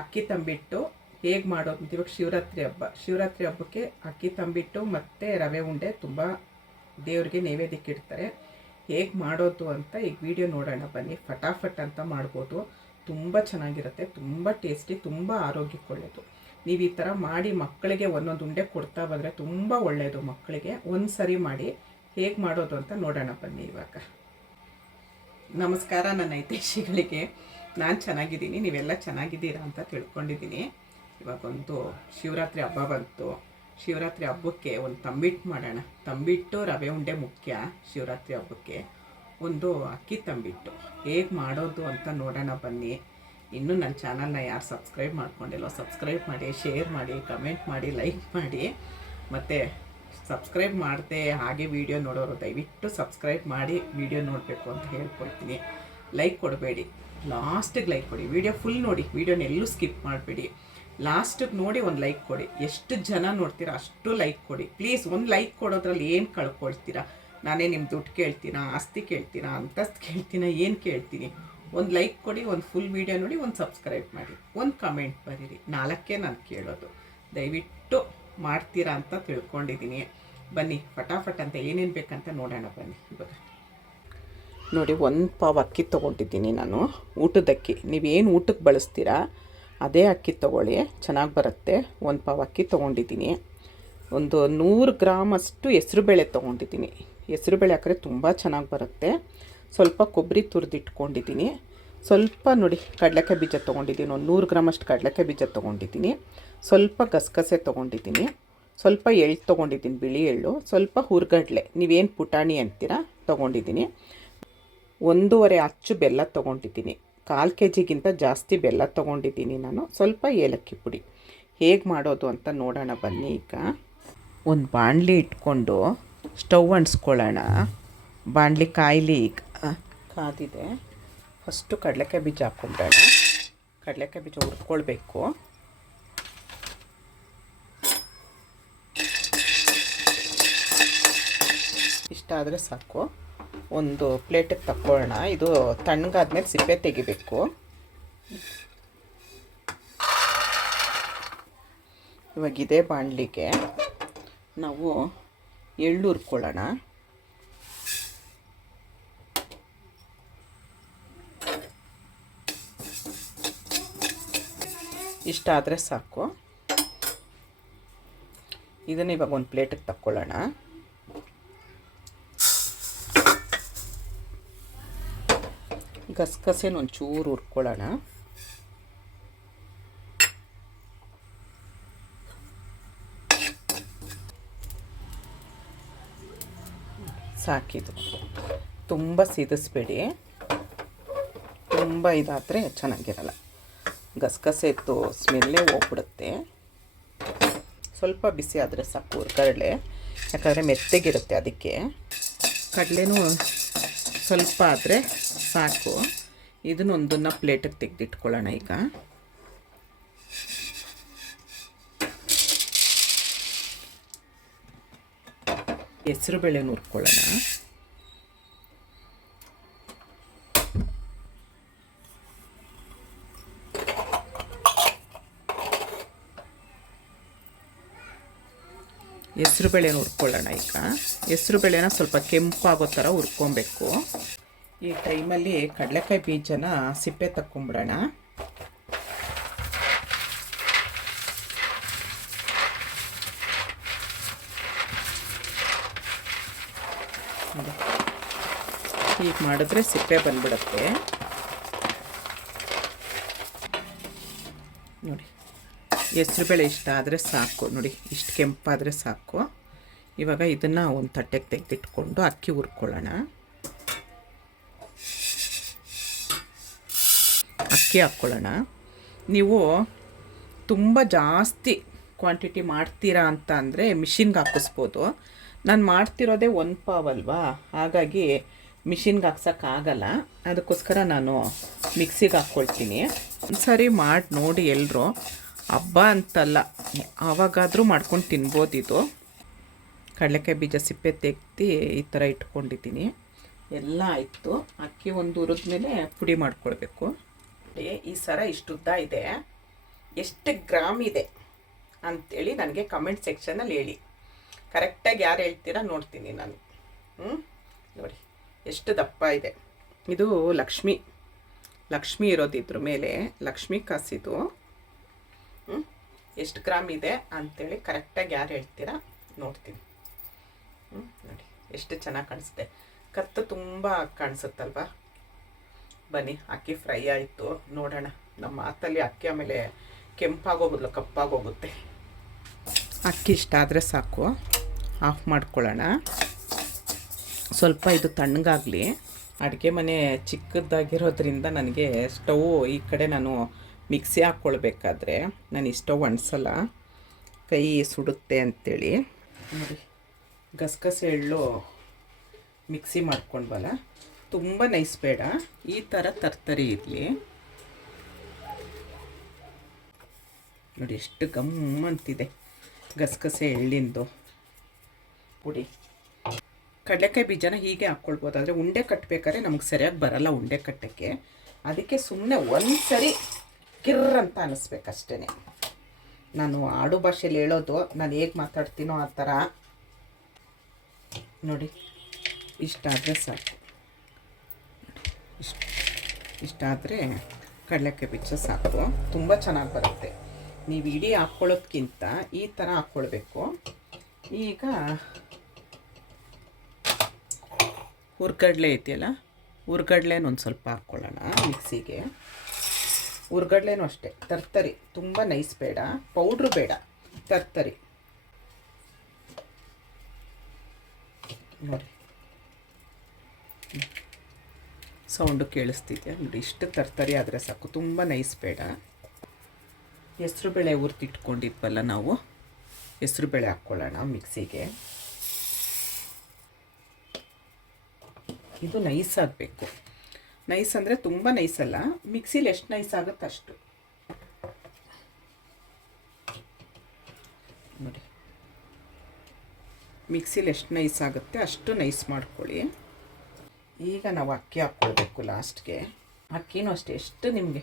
ಅಕ್ಕಿ ತಂಬಿಟ್ಟು ಹೇಗೆ ಮಾಡೋದು ಅಂತ ಇವಾಗ ಶಿವರಾತ್ರಿ ಹಬ್ಬ. ಶಿವರಾತ್ರಿ ಹಬ್ಬಕ್ಕೆ ಅಕ್ಕಿ ತಂಬಿಟ್ಟು ಮತ್ತು ರವೆ ಉಂಡೆ ತುಂಬ ದೇವರಿಗೆ ನೈವೇದ್ಯಕ್ಕೆ ಇಡ್ತಾರೆ. ಹೇಗೆ ಮಾಡೋದು ಅಂತ ಈಗ ವಿಡಿಯೋ ನೋಡೋಣ ಬನ್ನಿ. ಫಟಾಫಟ್ ಅಂತ ಮಾಡ್ಬೋದು. ತುಂಬ ಚೆನ್ನಾಗಿರುತ್ತೆ. ತುಂಬ ಟೇಸ್ಟಿ, ತುಂಬ ಆರೋಗ್ಯಕ್ಕೆ ಒಳ್ಳೆಯದು ನೀವು ಈ ಥರ ಮಾಡಿ ಮಕ್ಕಳಿಗೆ ಒಂದೊಂದು ಉಂಡೆ ಕೊಡ್ತಾ ಬಂದರೆ ತುಂಬ ಒಳ್ಳೆಯದು ಮಕ್ಕಳಿಗೆ. ಒಂದು ಸರಿ ಮಾಡಿ ಹೇಗೆ ಮಾಡೋದು ಅಂತ ನೋಡೋಣ ಬನ್ನಿ ಇವಾಗ. ನಮಸ್ಕಾರ, ನನ್ನ ಹಿತೈಷಿಗಳಿಗೆ ನಾನು ಚೆನ್ನಾಗಿದ್ದೀನಿ, ನೀವೆಲ್ಲ ಚೆನ್ನಾಗಿದ್ದೀರಾ ಅಂತ ತಿಳ್ಕೊಂಡಿದ್ದೀನಿ. ಇವಾಗೊಂದು ಶಿವರಾತ್ರಿ ಹಬ್ಬ ಬಂತು. ಶಿವರಾತ್ರಿ ಹಬ್ಬಕ್ಕೆ ಒಂದು ತಂಬಿಟ್ಟು ಮಾಡೋಣ. ತಂಬಿಟ್ಟು ರವೆ ಉಂಡೆ ಮುಖ್ಯ ಶಿವರಾತ್ರಿ ಹಬ್ಬಕ್ಕೆ. ಒಂದು ಅಕ್ಕಿ ತಂಬಿಟ್ಟು. ಹೇಗೆ ಮಾಡೋದು ಅಂತ ನೋಡೋಣ ಬನ್ನಿ. ಇನ್ನೂ ನನ್ನ ಚಾನಲ್ನ ಯಾರು ಸಬ್ಸ್ಕ್ರೈಬ್ ಮಾಡ್ಕೊಂಡಿಲ್ಲೋ ಸಬ್ಸ್ಕ್ರೈಬ್ ಮಾಡಿ, ಶೇರ್ ಮಾಡಿ, ಕಮೆಂಟ್ ಮಾಡಿ, ಲೈಕ್ ಮಾಡಿ. ಮತ್ತು ಸಬ್ಸ್ಕ್ರೈಬ್ ಮಾಡದೆ ಹಾಗೆ ವಿಡಿಯೋ ನೋಡೋರು ದಯವಿಟ್ಟು ಸಬ್ಸ್ಕ್ರೈಬ್ ಮಾಡಿ, ವಿಡಿಯೋ ನೋಡಬೇಕು ಅಂತ ಹೇಳ್ಕೊಡ್ತೀನಿ. ಲೈಕ್ ಕೊಡಬೇಡಿ. ಲಾಸ್ಟಿಗೆ ಲೈಕ್ ಕೊಡಿ. ವಿಡಿಯೋ ಫುಲ್ ನೋಡಿ. ವಿಡಿಯೋನ ಎಲ್ಲೂ ಸ್ಕಿಪ್ ಮಾಡಬೇಡಿ. ಲಾಸ್ಟಿಗೆ ನೋಡಿ ಒಂದು ಲೈಕ್ ಕೊಡಿ. ಎಷ್ಟು ಜನ ನೋಡ್ತೀರಾ ಅಷ್ಟು ಲೈಕ್ ಕೊಡಿ. ಪ್ಲೀಸ್ ಒಂದು ಲೈಕ್ ಕೊಡೋದ್ರಲ್ಲಿ ಏನು ಕಳ್ಕೊಳ್ತೀರಾ? ನಾನೇ ನಿಮ್ಮ ದುಡ್ಡು ಕೇಳ್ತೀನಾ? ಆಸ್ತಿ ಕೇಳ್ತೀನಾ? ಅಂತಸ್ತು ಕೇಳ್ತೀನಾ? ಏನು ಕೇಳ್ತೀನಿ? ಒಂದು ಲೈಕ್ ಕೊಡಿ, ಒಂದು ಫುಲ್ ವೀಡಿಯೋ ನೋಡಿ, ಒಂದು ಸಬ್ಸ್ಕ್ರೈಬ್ ಮಾಡಿ. ಒಂದು ಕಮೆಂಟ್ ಬರೀರಿ. ನಾಲ್ಕೇ ನಾನು ಕೇಳೋದು. ದಯವಿಟ್ಟು ಮಾಡ್ತೀರಾ ಅಂತ ತಿಳ್ಕೊಂಡಿದ್ದೀನಿ. ಬನ್ನಿ, ಫಟಾಫಟ್ ಅಂತ ಏನೇನು ಬೇಕಂತ ನೋಡೋಣ ಬನ್ನಿ ಇವಾಗ. ನೋಡಿ, ಒಂದು ಪಾವ್ ಅಕ್ಕಿ ತೊಗೊಂಡಿದ್ದೀನಿ ನಾನು. ಊಟದ ಅಕ್ಕಿ ನೀವೇನು ಊಟಕ್ಕೆ ಬಳಸ್ತೀರಾ, ಅದೇ ಅಕ್ಕಿ ತೊಗೊಳ್ಳಿ. ಚೆನ್ನಾಗಿ ಬರುತ್ತೆ. ಒಂದು ಪಾವ್ ಅಕ್ಕಿ ತೊಗೊಂಡಿದ್ದೀನಿ. ಒಂದು ನೂರು ಗ್ರಾಮಷ್ಟು ಹೆಸ್ರುಬೇಳೆ ತೊಗೊಂಡಿದ್ದೀನಿ. ಹೆಸ್ರುಬೇಳೆ ಹಾಕಿದ್ರೆ ತುಂಬ ಚೆನ್ನಾಗಿ ಬರುತ್ತೆ. ಸ್ವಲ್ಪ ಕೊಬ್ಬರಿ ತುರಿದಿಟ್ಕೊಂಡಿದ್ದೀನಿ. ಸ್ವಲ್ಪ ನೋಡಿ, ಕಡಲೆಕಾಯಿ ಬೀಜ ತೊಗೊಂಡಿದ್ದೀನಿ. ಒಂದು ನೂರು ಗ್ರಾಮಷ್ಟು ಕಡಲೆಕಾಯಿ ಬೀಜ ತೊಗೊಂಡಿದ್ದೀನಿ. ಸ್ವಲ್ಪ ಗಸಗಸೆ ತೊಗೊಂಡಿದ್ದೀನಿ. ಸ್ವಲ್ಪ ಎಳ್ಳು ತೊಗೊಂಡಿದ್ದೀನಿ, ಬಿಳಿ ಎಳ್ಳು. ಸ್ವಲ್ಪ ಹುರ್ಗಡ್ಲೆ. ನೀವೇನು ಪುಟಾಣಿ ಅಂತೀರಾ, ತೊಗೊಂಡಿದ್ದೀನಿ. ಒಂದೂವರೆ ಅಚ್ಚು ಬೆಲ್ಲ ತೊಗೊಂಡಿದ್ದೀನಿ. ಕಾಲು ಕೆ ಜಿಗಿಂತ ಜಾಸ್ತಿ ಬೆಲ್ಲ ತೊಗೊಂಡಿದ್ದೀನಿ ನಾನು. ಸ್ವಲ್ಪ ಏಲಕ್ಕಿ ಪುಡಿ. ಹೇಗೆ ಮಾಡೋದು ಅಂತ ನೋಡೋಣ ಬನ್ನಿ ಈಗ. ಒಂದು ಬಾಣಲಿ ಇಟ್ಕೊಂಡು ಸ್ಟವ್ ಅಂಟಿಸ್ಕೊಳ್ಳೋಣ. ಬಾಣಲಿ ಕಾಯಿಲಿ ಈಗ. ಕಾದಿದೆ. ಫಸ್ಟು ಕಡಲೆಕಾಯಿ ಬೀಜ ಹಾಕ್ಕೊಂಡೋಣ. ಕಡಲೆಕಾಯಿ ಬೀಜ ಹುರ್ಕೊಳ್ಬೇಕು. ಇಷ್ಟ ಆದರೆ ಸಾಕು. ಒಂದು ಪ್ಲೇಟಿಗೆ ತಕ್ಕೊಳ್ಳೋಣ ಇದು ತಣ್ಣಗಾದ್ಮೇಲೆ ಸಿಪ್ಪೆ ತೆಗಿಬೇಕು. ಇವಾಗ ಇದೇ ಬಾಣಲಿಗೆ ನಾವು ಎಳ್ಳು ಹುರ್ಕೊಳ್ಳೋಣ. ಇಷ್ಟ ಆದರೆ ಸಾಕು. ಇದನ್ನು ಇವಾಗ ಒಂದು ಪ್ಲೇಟಿಗೆ ತಕ್ಕೊಳ್ಳೋಣ ಗಸಗಸೆನ ಒಂಚೂರು ಹುರ್ಕೊಳ್ಳೋಣ. ಸಾಕಿದು ತುಂಬ ಸಿದಿಸ್ಬೇಡಿ. ತುಂಬ ಇದಾದರೆ ಚೆನ್ನಾಗಿರಲ್ಲ. ಗಸಗಸೆ ಇತ್ತು, ಸ್ಮೆಲ್ಲೇ ಹೋಗ್ಬಿಡುತ್ತೆ. ಸ್ವಲ್ಪ ಬಿಸಿ ಆದರೆ ಸಾಕು ಕಡಲೆ ಯಾಕಂದರೆ ಮೆತ್ತಗಿರುತ್ತೆ ಅದಕ್ಕೆ. ಕಡಲೆನೂ ಸ್ವಲ್ಪ ಆದರೆ ಸಾಕು. ಇದನ್ನೊಂದನ್ನು ಪ್ಲೇಟಿಗೆ ತೆಗೆದಿಟ್ಕೊಳ್ಳೋಣ ಈಗ. ಹೆಸರು ಬೇಳೆ ನುರ್ಕೊಳ್ಳೋಣ. ಹೆಸರು ಬೇಳೆನ ಹುರ್ಕೊಳ್ಳೋಣ ಈಗ. ಹೆಸರು ಬೇಳೆನ ಸ್ವಲ್ಪ ಕೆಂಪಾಗೋ ಥರ ಹುರ್ಕೊಬೇಕು. ಈ ಟೈಮಲ್ಲಿ ಕಡಲೆಕಾಯಿ ಬೀಜನ ಸಿಪ್ಪೆ ತಕ್ಕೊಂಬಿಡೋಣ. ಹೀಗೆ ಮಾಡಿದ್ರೆ ಸಿಪ್ಪೆ ಬಂದ್ಬಿಡುತ್ತೆ. ನೋಡಿ ಹೆಸ್ರುಬೇಳೆ ಇಷ್ಟ ಆದರೆ ಸಾಕು. ನೋಡಿ, ಇಷ್ಟು ಕೆಂಪಾದರೆ ಸಾಕು. ಇವಾಗ ಇದನ್ನು ಒಂದು ತಟ್ಟೆಗೆ ತೆಗೆದಿಟ್ಕೊಂಡು ಅಕ್ಕಿ ಹುರ್ಕೊಳ್ಳೋಣ. ಅಕ್ಕಿ ಹಾಕ್ಕೊಳ್ಳೋಣ. ನೀವು ತುಂಬ ಜಾಸ್ತಿ ಕ್ವಾಂಟಿಟಿ ಮಾಡ್ತೀರಾ ಅಂತ ಅಂದರೆ ಮಿಷಿನ್ಗೆ ಹಾಕಿಸ್ಬೋದು. ನಾನು ಮಾಡ್ತಿರೋದೇ ಒಂದು ಪಾವ್ ಅಲ್ವಾ ಹಾಗಾಗಿ ಮಿಷಿನ್ಗೆ ಹಾಕ್ಸೋಕ್ಕಾಗಲ್ಲ ಅದಕ್ಕೋಸ್ಕರ ನಾನು ಮಿಕ್ಸಿಗೆ ಹಾಕ್ಕೊಳ್ತೀನಿ. ಒಂದು ಸರಿ ಮಾಡಿ ನೋಡಿ ಎಲ್ಲರೂ ಹಬ್ಬ ಅಂತಲ್ಲ, ಆವಾಗಾದರೂ ಮಾಡ್ಕೊಂಡು ತಿನ್ಬೋದು ಇದು. ಕಡಲೆಕಾಯಿ ಬೀಜ ಸಿಪ್ಪೆ ತೆಗ್ದು ಈ ಥರ ಇಟ್ಕೊಂಡಿದ್ದೀನಿ. ಎಲ್ಲ ಆಯಿತು. ಅಕ್ಕಿ ಒಂದು ಹುರಿದ್ಮೇಲೆ ಪುಡಿ ಮಾಡ್ಕೊಳ್ಬೇಕು. ನೋಡಿ, ಈ ಸರ ಇಷ್ಟುದ್ದ ಇದೆ. ಎಷ್ಟು ಗ್ರಾಮ್ ಇದೆ ಅಂಥೇಳಿ ನನಗೆ ಕಮೆಂಟ್ ಸೆಕ್ಷನಲ್ಲಿ ಹೇಳಿ. ಕರೆಕ್ಟಾಗಿ ಯಾರು ಹೇಳ್ತೀರಾ ನೋಡ್ತೀನಿ ನಾನು. ಹ್ಞೂ ನೋಡಿ ಎಷ್ಟು ದಪ್ಪ ಇದೆ. ಇದು ಲಕ್ಷ್ಮಿ. ಲಕ್ಷ್ಮಿ ಇರೋದಿದ್ರ ಮೇಲೆ ಲಕ್ಷ್ಮಿ ಕಾಸಿದು ಎಷ್ಟು ಗ್ರಾಮ್ ಇದೆ ಅಂಥೇಳಿ ಕರೆಕ್ಟಾಗಿ ಯಾರು ಹೇಳ್ತೀರಾ ನೋಡ್ತೀನಿ. ಹ್ಞೂ ನೋಡಿ ಎಷ್ಟು ಚೆನ್ನಾಗಿ ಕಾಣಿಸುತ್ತೆ. ಕತ್ತು ತುಂಬ ಕಾಣಿಸುತ್ತಲ್ವಾ? ಬನ್ನಿ, ಅಕ್ಕಿ ಫ್ರೈ ಆಯಿತು, ನೋಡೋಣ. ನಮ್ಮ ಹಾತಲ್ಲಿ ಅಕ್ಕಿ ಆಮೇಲೆ ಕೆಂಪಾಗೋಗುತ್ತಲ್ಲ, ಕಪ್ಪಾಗೋಗುತ್ತೆ. ಅಕ್ಕಿ ಇಷ್ಟ ಆದರೆ ಸಾಕು. ಆಫ್ ಮಾಡ್ಕೊಳ್ಳೋಣ. ಸ್ವಲ್ಪ ಇದು ತಣ್ಣಗಾಗಲಿ. ಅಡುಗೆ ಮನೆ ಚಿಕ್ಕದಾಗಿರೋದ್ರಿಂದ ನನಗೆ ಸ್ಟವ್ ಈ ಕಡೆ ನಾನು ಮಿಕ್ಸಿ ಹಾಕ್ಕೊಳ್ಬೇಕಾದ್ರೆ ನಾನು ಇಷ್ಟವ್ ಒಣಸಲ್ಲ. ಕೈ ಸುಡುತ್ತೆ ಅಂಥೇಳಿ ನೋಡಿ, ಗಸಗಸೆ ಎಳ್ಳು ಮಿಕ್ಸಿ ಮಾಡ್ಕೊಂಡ್ವಲ್ಲ? ತುಂಬ ನೈಸ್ ಬೇಡ. ಈ ಥರ ತರ್ತರಿ ಇರಲಿ. ನೋಡಿ ಎಷ್ಟು ಗಮ್ ಅಂತಿದೆ. ಗಸಗಸೆ ಎಳ್ಳಿಂದು. ಪುಡಿ. ಕಡಲೆಕಾಯಿ ಬೀಜನ ಹೀಗೆ ಹಾಕ್ಕೊಳ್ಬೋದು ಆದರೆ ಉಂಡೆ ಕಟ್ಟಬೇಕಾದ್ರೆ ನಮಗೆ ಸರಿಯಾಗಿ ಬರಲ್ಲ ಉಂಡೆ ಕಟ್ಟಕ್ಕೆ. ಅದಕ್ಕೆ ಸುಮ್ಮನೆ ಒಂದು ಸರಿ ಕಿರ್ರ್ ಅಂತ ಅನ್ನಿಸ್ಬೇಕಷ್ಟೇ ನಾನು ಆಡು ಭಾಷೆಯಲ್ಲಿ ಹೇಳೋದು, ನಾನು ಹೇಗೆ ಮಾತಾಡ್ತೀನೋ ಆ ಥರ ನೋಡಿ, ಇಷ್ಟಾದರೆ ಸಾಕು. ಇಷ್ಟು ಇಷ್ಟಾದರೆ ಕಡಲೆಕಾಯಿ ಬಿಚ್ಚ ಸಾಕು. ತುಂಬ ಚೆನ್ನಾಗಿ ಬರುತ್ತೆ. ನೀವು ಇಡೀ ಹಾಕ್ಕೊಳ್ಳೋದ್ಕಿಂತ ಈ ಥರ ಹಾಕ್ಕೊಳ್ಬೇಕು. ಈಗ ಹುರ್ಗಡ್ಲೆ ಇದೆಯಲ್ಲ ಹುರ್ಗಡ್ಲೆನ ಒಂದು ಸ್ವಲ್ಪ ಹಾಕ್ಕೊಳ್ಳೋಣ ಮಿಕ್ಸಿಗೆ. ಹುರ್ಗಡ್ಲೆನೂ ಅಷ್ಟೇ, ತರ್ತರಿ, ತುಂಬ ನೈಸ್ ಬೇಡ, ಪೌಡ್ರು ಬೇಡ, ತರ್ತರಿ. ನೋಡಿ. ಸೌಂಡು ಕೇಳಿಸ್ತಿದೆ. ನೋಡಿ, ಇಷ್ಟು ತರ್ತರಿ ಆದರೆ ಸಾಕು. ತುಂಬ ನೈಸ್ ಬೇಡ. ಹೆಸ್ರು ಬೇಳೆ ಉರ್ತಿಟ್ಕೊಂಡಿದ್ವಲ್ಲ ನಾವು, ಹೆಸ್ರು ಬೇಳೆ ಹಾಕ್ಕೊಳ್ಳೋಣ ಮಿಕ್ಸಿಗೆ. ಇದು ನೈಸ್ ಆಗಬೇಕು. ನೈಸ್ ಅಂದರೆ ತುಂಬ ನೈಸ್ ಅಲ್ಲ. ಮಿಕ್ಸಿಲಿ ಎಷ್ಟು ನೈಸ್ ಆಗುತ್ತೆ ಅಷ್ಟು. ನೋಡಿ. ಮಿಕ್ಸಿಲಿ ಎಷ್ಟು ನೈಸ್ ಆಗುತ್ತೆ ಅಷ್ಟು ನೈಸ್ ಮಾಡ್ಕೊಳ್ಳಿ. ಈಗ ನಾವು ಅಕ್ಕಿ ಹಾಕ್ಕೊಳ್ಬೇಕು ಲಾಸ್ಟ್ಗೆ. ಅಕ್ಕಿನೂ ಅಷ್ಟೇ, ಎಷ್ಟು ನಿಮಗೆ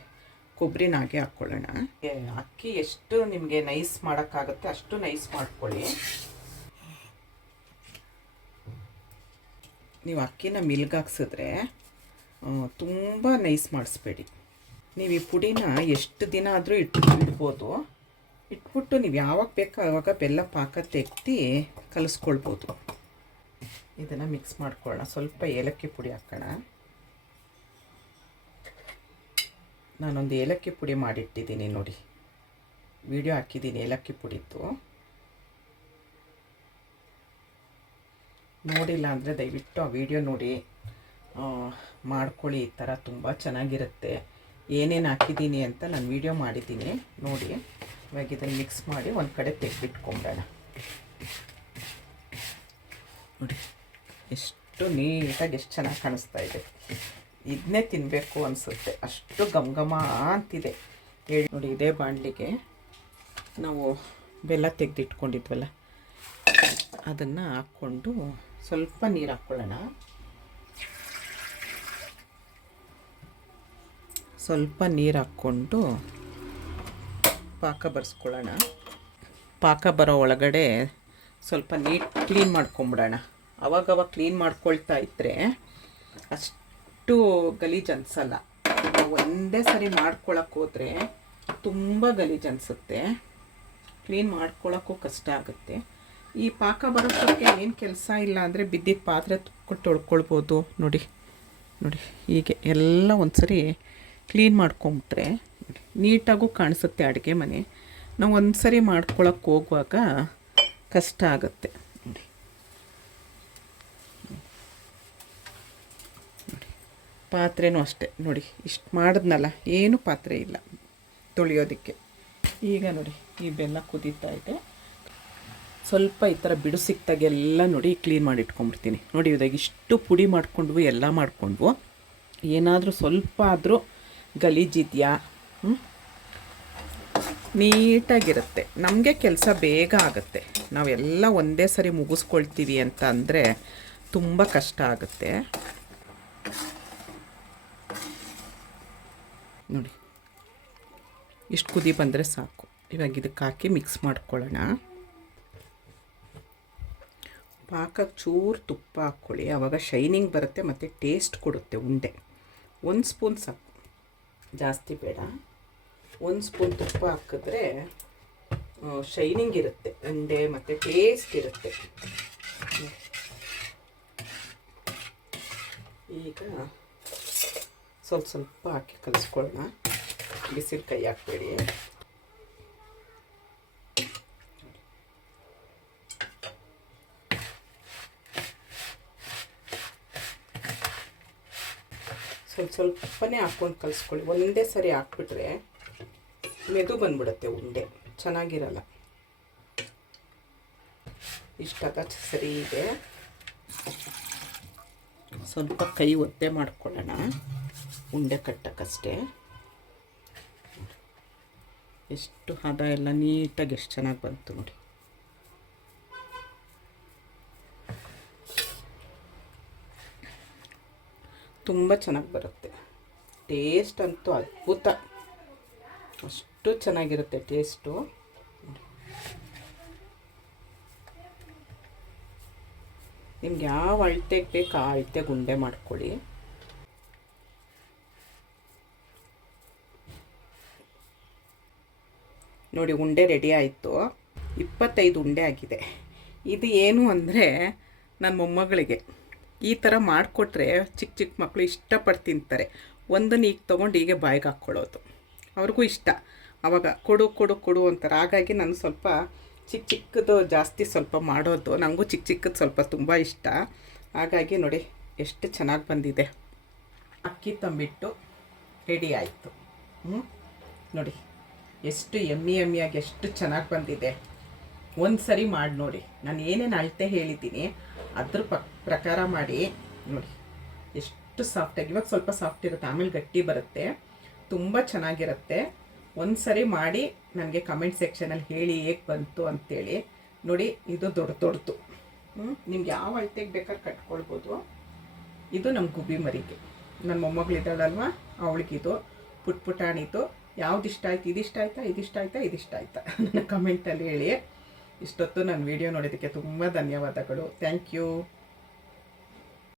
ಕೊಬ್ಬರಿನ ಹಾಗೆ ಹಾಕ್ಕೊಳ್ಳೋಣ. ಅಕ್ಕಿ ಎಷ್ಟು ನಿಮಗೆ ನೈಸ್ ಮಾಡೋಕ್ಕಾಗುತ್ತೆ ಅಷ್ಟು ನೈಸ್ ಮಾಡ್ಕೊಳ್ಳಿ. ನೀವು ಅಕ್ಕಿನ ಮಿಲ್ಗಾಕ್ಸಿದ್ರೆ ತುಂಬ ನೈಸ್ ಮಾಡಿಸ್ಬೇಡಿ. ನೀವು ಈ ಪುಡಿನ ಎಷ್ಟು ದಿನ ಆದರೂ ಇಟ್ಟು ಇಡ್ಬೋದು ಇಟ್ಬಿಟ್ಟು ನೀವು ಯಾವಾಗ ಬೇಕೋ ಆವಾಗ ಬೆಲ್ಲ ಪಾಕ ತೆಗ್ದು ಕಲಿಸ್ಕೊಳ್ಬೋದು. ಇದನ್ನು ಮಿಕ್ಸ್ ಮಾಡ್ಕೊಳ್ಳೋಣ. ಸ್ವಲ್ಪ ಏಲಕ್ಕಿ ಪುಡಿ ಹಾಕೋಣ. ನಾನೊಂದು ಏಲಕ್ಕಿ ಪುಡಿ ಮಾಡಿಟ್ಟಿದ್ದೀನಿ ನೋಡಿ. ವಿಡಿಯೋ ಹಾಕಿದ್ದೀನಿ ಏಲಕ್ಕಿ ಪುಡಿದ್ದು. ನೋಡಿಲ್ಲ ಅಂದರೆ ದಯವಿಟ್ಟು ಆ ವಿಡಿಯೋ ನೋಡಿ. ಮಾಡ್ಕೊಳ್ಳಿ, ಈ ಥರ ತುಂಬ ಚೆನ್ನಾಗಿರುತ್ತೆ. ಏನೇನು ಹಾಕಿದ್ದೀನಿ ಅಂತ ನಾನು ವಿಡಿಯೋ ಮಾಡಿದ್ದೀನಿ. ನೋಡಿ, ಇವಾಗ ಇದನ್ನು ಮಿಕ್ಸ್ ಮಾಡಿ ಒಂದು ಕಡೆ ತೆಗೆದಿಟ್ಕೊಂಬೇಡ ನೋಡಿ. ಎಷ್ಟು ನೀಟಾಗಿ ಎಷ್ಟು ಚೆನ್ನಾಗಿ ಕಾಣಿಸ್ತಾ ಇದೆ. ಇದನ್ನೇ ತಿನ್ನಬೇಕು ಅನಿಸುತ್ತೆ. ಅಷ್ಟು ಘಮ ಅಂತಿದೆ. ಹೇಳಿ ನೋಡಿ, ಇದೇ ಬಾಣಲಿಗೆ ನಾವು ಬೆಲ್ಲ ತೆಗೆದಿಟ್ಕೊಂಡಿದ್ವಲ್ಲ, ಅದನ್ನು ಹಾಕ್ಕೊಂಡು ಸ್ವಲ್ಪ ನೀರು ಹಾಕ್ಕೊಳ್ಳೋಣ ಸ್ವಲ್ಪ ನೀರು ಹಾಕ್ಕೊಂಡು ಪಾಕ ಬರ್ಸ್ಕೊಳ್ಳೋಣ. ಪಾಕ ಬರೋ ಒಳಗಡೆ ಸ್ವಲ್ಪ ನೀಟ್ ಕ್ಲೀನ್ ಮಾಡ್ಕೊಂಬಿಡೋಣ. ಅವಾಗವಾಗ ಕ್ಲೀನ್ ಮಾಡ್ಕೊಳ್ತಾ ಇದ್ದರೆ ಅಷ್ಟು ಗಲೀಜು ಅನಿಸಲ್ಲ. ಒಂದೇ ಸರಿ ಮಾಡ್ಕೊಳಕ್ಕೆ ಹೋದರೆ ತುಂಬ ಗಲೀಜು ಅನಿಸುತ್ತೆ. ಕ್ಲೀನ್ ಮಾಡ್ಕೊಳ್ಳೋಕ್ಕೂ ಕಷ್ಟ ಆಗುತ್ತೆ. ಈ ಪಾಕ ಬರೋಷ್ಟಕ್ಕೆ ಏನು ಕೆಲಸ ಇಲ್ಲ ಅಂದರೆ ಬಿದ್ದಿದ್ದ ಪಾತ್ರೆ ತೊಳ್ಕೊಳ್ಬೋದು. ನೋಡಿ ನೋಡಿ, ಹೀಗೆ ಎಲ್ಲ ಒಂದು ಸರಿ ಕ್ಲೀನ್ ಮಾಡ್ಕೊಂಬಿಟ್ರೆ ನೀಟಾಗೂ ಕಾಣಿಸುತ್ತೆ ಅಡುಗೆ ಮನೆ. ನಾವು ಒಂದು ಸರಿ ಮಾಡ್ಕೊಳಕ್ಕೆ ಹೋಗುವಾಗ ಕಷ್ಟ ಆಗುತ್ತೆ ನೋಡಿ ನೋಡಿ ಪಾತ್ರೆನೂ ಅಷ್ಟೆ. ನೋಡಿ, ಇಷ್ಟು ಮಾಡಿದ್ನಲ್ಲ, ಏನು ಪಾತ್ರೆ ಇಲ್ಲ ತೊಳೆಯೋದಕ್ಕೆ. ಈಗ ನೋಡಿ, ಈ ಬೆಲ್ಲ ಕುದೀತಾ ಇದೆ. ಸ್ವಲ್ಪ ಈ ಥರ ಬಿಡು ಸಿಕ್ತಾಗೆಲ್ಲ ನೋಡಿ ಕ್ಲೀನ್ ಮಾಡಿ ಇಟ್ಕೊಂಡ್ಬಿಡ್ತೀನಿ. ನೋಡಿ, ಇವಾಗ ಇಷ್ಟು ಪುಡಿ ಮಾಡ್ಕೊಂಡ್ವು, ಎಲ್ಲ ಮಾಡ್ಕೊಂಡ್ವು. ಏನಾದರೂ ಸ್ವಲ್ಪ ಆದರೂ ಗಲೀಜಿದೆಯಾ? ನೀಟಾಗಿರುತ್ತೆ. ನಮಗೆ ಕೆಲಸ ಬೇಗ ಆಗುತ್ತೆ. ನಾವೆಲ್ಲ ಒಂದೇ ಸರಿ ಮುಗಿಸ್ಕೊಳ್ತೀವಿ ಅಂತ ಅಂದರೆ ತುಂಬ ಕಷ್ಟ ಆಗುತ್ತೆ. ನೋಡಿ. ಇಷ್ಟು ಕುದಿ ಬಂದರೆ ಸಾಕು. ಇವಾಗ ಇದಕ್ಕೆ ಹಾಕಿ ಮಿಕ್ಸ್ ಮಾಡ್ಕೊಳ್ಳೋಣ. ಪಾಕಕ್ಕೆ ಚೂರು ತುಪ್ಪ ಹಾಕ್ಕೊಳ್ಳಿ. ಆವಾಗ ಶೈನಿಂಗ್ ಬರುತ್ತೆ ಮತ್ತು ಟೇಸ್ಟ್ ಕೊಡುತ್ತೆ ಉಂಡೆ. ಒಂದು ಸ್ಪೂನ್ ಸಾಕು. ಜಾಸ್ತಿ ಬೇಡ. ಒಂದು ಸ್ಪೂನ್ ತುಪ್ಪ ಹಾಕಿದ್ರೆ ಶೈನಿಂಗ್ ಇರುತ್ತೆ. ಉಂಡೆ ಮತ್ತು ಟೇಸ್ಟ್ ಇರುತ್ತೆ. ಈಗ ಸ್ವಲ್ಪ ಸ್ವಲ್ಪ ಹಾಕಿ ಕಲಿಸ್ಕೊಳ್ಳೋಣ ಬಿಸಿಲು ಕೈ ಹಾಕ್ಬೇಡಿ. ಸ್ವಲ್ಪ ಸ್ವಲ್ಪನೇ ಹಾಕ್ಕೊಂಡು ಕಲಿಸ್ಕೊಳ್ಳಿ. ಒಂದೇ ಸರಿ ಹಾಕ್ಬಿಟ್ರೆ ಮೆದು ಬಂದ್ಬಿಡುತ್ತೆ ಉಂಡೆ. ಚೆನ್ನಾಗಿರಲ್ಲ. ಇಷ್ಟಾದ ಸರಿ ಇದೆ. ಸ್ವಲ್ಪ ಕೈ ಒತ್ತೆ ಮಾಡ್ಕೊಳ್ಳೋಣ. ಉಂಡೆ ಕಟ್ಟಕ್ಕಷ್ಟೇ. ಎಷ್ಟು ಹದ ಎಲ್ಲ ನೀಟಾಗಿ ಎಷ್ಟು ಚೆನ್ನಾಗಿ ಬಂತು ನೋಡಿ. ತುಂಬ ಚೆನ್ನಾಗಿ ಬರುತ್ತೆ. ಟೇಸ್ಟ್ ಅಂತೂ ಅದ್ಭುತ. ಅಷ್ಟು ಚೆನ್ನಾಗಿರುತ್ತೆ ಟೇಸ್ಟು. ನಿಮ್ಗೆ ಯಾವ ಅಳತೆಗೆ ಬೇಕು ಆ ಅಳತೆಗೆ ಉಂಡೆ ಮಾಡ್ಕೊಳ್ಳಿ. ನೋಡಿ ಉಂಡೆ ರೆಡಿ ಆಯಿತು. ಇಪ್ಪತ್ತೈದು ಉಂಡೆ ಆಗಿದೆ. ಇದು ಏನು ಅಂದರೆ ನನ್ನ ಮೊಮ್ಮಗಳಿಗೆ. ಈ ಥರ ಮಾಡಿಕೊಟ್ರೆ ಚಿಕ್ಕ ಚಿಕ್ಕ ಮಕ್ಕಳು ಇಷ್ಟಪಟ್ಟು ತಿಂತಾರೆ. ಒಂದನ್ನು ಈಗ ತೊಗೊಂಡು ಹೀಗೆ ಬಾಯಿಗೆ ಹಾಕ್ಕೊಳ್ಳೋದು. ಅವ್ರಿಗೂ ಇಷ್ಟ. ಆವಾಗ ಕೊಡು ಕೊಡು ಕೊಡು ಅಂತಾರೆ ಹಾಗಾಗಿ ನಾನು ಸ್ವಲ್ಪ ಚಿಕ್ಕ ಚಿಕ್ಕದು ಜಾಸ್ತಿ ಸ್ವಲ್ಪ ಮಾಡೋದು. ನನಗೂ ಚಿಕ್ಕ ಚಿಕ್ಕದು ಸ್ವಲ್ಪ ತುಂಬ ಇಷ್ಟ. ಹಾಗಾಗಿ ನೋಡಿ ಎಷ್ಟು ಚೆನ್ನಾಗಿ ಬಂದಿದೆ. ಅಕ್ಕಿ ತಂಬಿಟ್ಟು ರೆಡಿ ಆಯಿತು. ಹ್ಞೂ ನೋಡಿ. ಎಷ್ಟು ಎಮ್ಮಿ ಎಮ್ಮಿಯಾಗಿ ಎಷ್ಟು ಚೆನ್ನಾಗಿ ಬಂದಿದೆ. ಒಂದು ಸರಿ ಮಾಡಿ ನೋಡಿ. ನಾನು ಏನೇನು ಅಳತೆ ಹೇಳಿದ್ದೀನಿ, ಅದ್ರ ಪ್ರಕಾರ ಮಾಡಿ ನೋಡಿ. ಎಷ್ಟು ಸಾಫ್ಟಾಗಿ ಇವಾಗ ಸ್ವಲ್ಪ ಸಾಫ್ಟ್ ಇರುತ್ತೆ, ಆಮೇಲೆ ಗಟ್ಟಿ ಬರುತ್ತೆ. ತುಂಬ ಚೆನ್ನಾಗಿರುತ್ತೆ. ಒಂದು ಸರಿ ಮಾಡಿ ನನಗೆ ಕಮೆಂಟ್ ಸೆಕ್ಷನಲ್ಲಿ ಹೇಳಿ ಹೇಗೆ ಬಂತು ಅಂತೇಳಿ. ನೋಡಿ, ಇದು ದೊಡ್ಡ ದೊಡ್ಡದು. ನಿಮ್ಗೆ ಯಾವ ಅಳತೆಗೆ ಬೇಕಾದ್ರೆ ಕಟ್ಕೊಳ್ಬೋದು. ಇದು ನಮ್ಮ ಗುಬ್ಬಿ ಮರಿಗೆ. ನನ್ನ ಮೊಮ್ಮಗಳಿದ್ದಾಳಲ್ವ ಅವಳಿಗಿದು ಪುಟ್ ಪುಟಾಣಿದು ಯಾವ್ದು ಇಷ್ಟ ಆಯ್ತು ಇದಿಷ್ಟ ಆಯ್ತಾ ಇದಿಷ್ಟ ಆಯ್ತಾ ಇದಿಷ್ಟ ಆಯ್ತಾ ನನ್ನ ಕಮೆಂಟಲ್ಲಿ ಹೇಳಿ. ಇಷ್ಟೊತ್ತು ನನ್ನ ವಿಡಿಯೋ ನೋಡಿದ್ದಕ್ಕೆ ತುಂಬ ಧನ್ಯವಾದಗಳು. Thank you